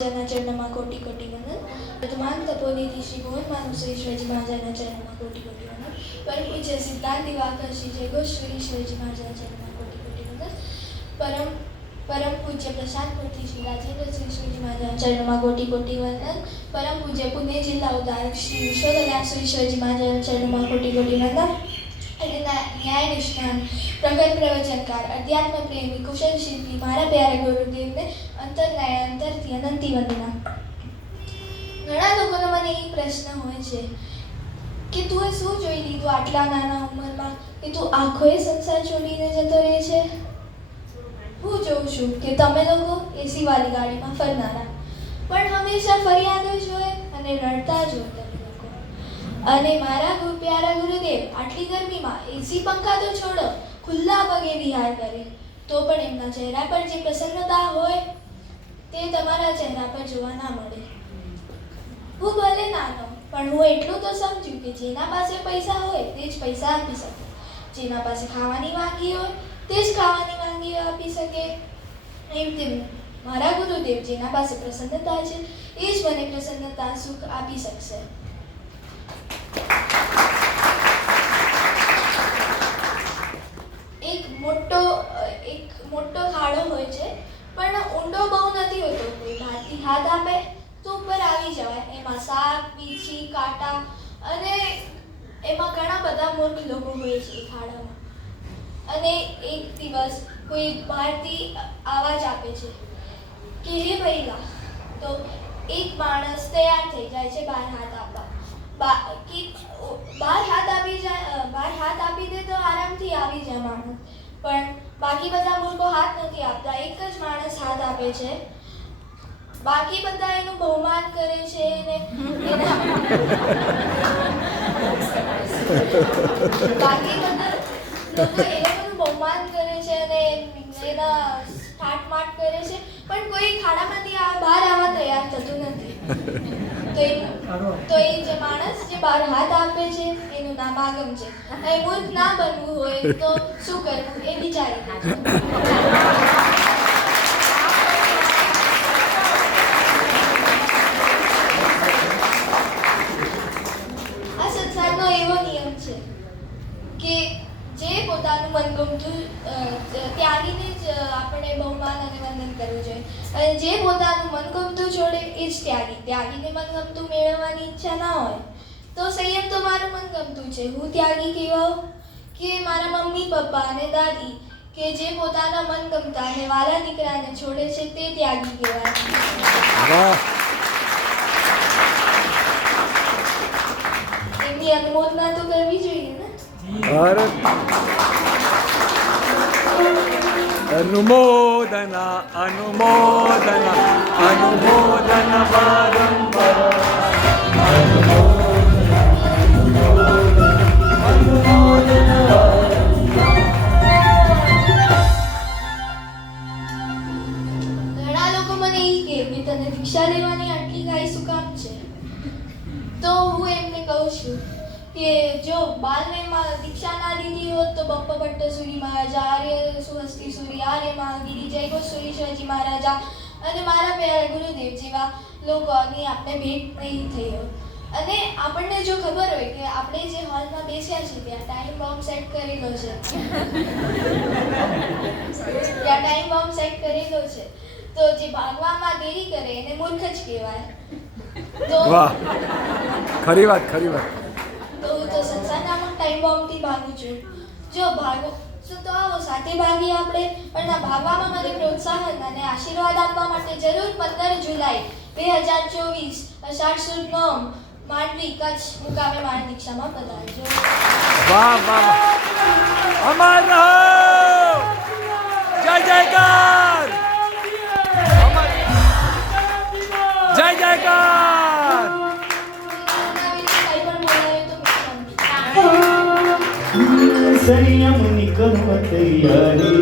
चरणमा कोटि कोटि वंदन। वर्तमान तपोनिधि श्री मोहन मानुश्री जी महाराज चरणमा कोटि कोटि वंदन। परम पूज्य सिद्धांत दिवाकर श्री जय गोश्री जी महाराज चरणमा कोटि कोटि वंदन। परम पूज्य प्रशांत मूर्ति श्री राजेंद्र श्री जी महाराज चरणमा कोटि कोटि वंदन। परम पूज्य पुणे जिला उदारक श्री विश्वकल्याण श्री जी महाराज चरणमा कोटि कोटि वंदन। न्याय निष्ठान प्रगट प्रवचनकार अध्यात्म प्रेमी कुशल शिल्पी मारा प्यारा गुरुदेव ने अंतर न्याय अंतरથી અનંતી વંદના। ઘણા લોકોનો મને એ પ્રશ્ન હોય છે કે તું શું જોઈ લીધું આટલા નાના ઉંમરમાં કે તું આખોય સંસાર છોડીને જતો રહે છે। હું જોઉં છું કે તમે લોકો એસી વાળી ગાડીમાં ફરનારા પણ હંમેશા ફરિયાદ જ હોય અને રડતા જ હોય તમે લોકો। અને મારા પ્યારા ગુરુદેવ આટલી ગરમીમાં એસી પંખા તો છોડો ખુલ્લા પગે વિહાર કરે તો પણ એમના ચહેરા પર જે પ્રસન્નતા હોય તે તમારા ચહેરા પર જોવા ના મળે। હું ભલે નાનો પણ હું એટલું તો સમજ્યું કે જેના પાસે પૈસા હોય તે જ પૈસા આપી શકે, જેના પાસે ખાવાની વાનગી હોય તે જ ખાવાની વાનગીઓ આપી શકે। એમ તેમ મારા ગુરુદેવ જેના પાસે પ્રસન્નતા છે એ જ મને પ્રસન્નતા સુખ આપી શકશે। એક મોટો ખાડો હોય છે પણ ઊંડો બહુ નથી હોતો। કોઈ બહારથી હાથ આપે તો ઉપર આવી જવાય। એમાં સાપ, વીછી, કાંટા અને એમાં ઘણા બધા મૂર્ખ લોકો હોય છે એ ખાડામાં। અને એક દિવસ કોઈ બહારથી આવાજ આપે છે કે હે ભૈલા, તો એક માણસ તૈયાર થઈ જાય છે બહાર હાથ આપવા। બહાર હાથ આપી દે તો આરામથી આવી જાય માણસ, પણ બાકી બધા મૂર્ખો હાથ નથી આપતા। એક જ માણસ હાથ આપે છે, બાકી બધા એનું બહુમાન કરે છે ને બાકી બધા લોકો એ લોકોનું બહુમાન કરે છે અને એના ઠાટમાટ કરે છે, પણ કોઈ ખાડામાંથી બહાર આવવા તૈયાર થતું નથી। તો એ જે માણસ જે બહાર હાથ આપે છે એનું નામ આગમ છે। અને મૂર્ખ ના બનવું હોય તો શું કરવું એ વિચારી લેજો। આ સંસારનો એવો નિયમ છે કે જે પોતાનું મનગમતું ત્યાગીને જ આપણે બહુમાન અને વંદન કરવું જોઈએ, અને જે પોતાનું મનગમતું છોડે એ જ ત્યાગીને મનગમતું મેળવવાની ઈચ્છા ના હોય તો સંયમ તો મારું મનગમતું છે। હું ત્યાગી કહેવાઉં કે મારા મમ્મી પપ્પા અને દાદી કે જે પોતાના મનગમતા અને વાલા દીકરાને છોડે છે તે ત્યાગી કહેવાય। એમની અનુમોદના તો કરવી જોઈએ ને। अनुमोदना अनुमोदना अनुमोदन बारंबार ઘણા લોકો મને એ કહે કે તને દીક્ષા લેવાની આટલી કાંઈ શું કામ છે? તો હું એમને કહું છું કે જો બાલને દીક્ષા ના લીધી હોત તો બપ્પા ભટ્ટસુરી મહારાજા, આર્ય સુહસ્તી સુરી, આર્ય મહાગીરી, જય ગોસ્વામી શિવાજી મહારાજા અને મારા પ્યારા ગુરુદેવ જેવા લોકોની આપણે ભેટ નહીં થઈ હોત। અને આપણને જો ખબર હોય કે આપણે જે હોલમાં બેસ્યા છીએ ત્યાં ટાઈમ બોમ્બ સેટ કરેલો છે તો જે ભાગવામાં દેરી કરે એને મૂર્ખ જ કહેવાય। તો વાહ, ખરી વાત તો હું તો સંસાર નામક ટાઈમ બોમ્બથી ભાગું છું। જો ભાગો તો આવો સાથે ભાગીએ આપણે, પણ આ ભાગવામાં મને પ્રોત્સાહન અને આશીર્વાદ આપવા માટે જરૂર 15 જુલાઈ 2024 અષાઢ સુદ 9 માંડવી કચ્છ મુકામે મારી દીક્ષામાં પધારજો। વાહ વાહ, અમર રહો, જય જયકાર, જય જયકાર। संयम निकलो तैयारी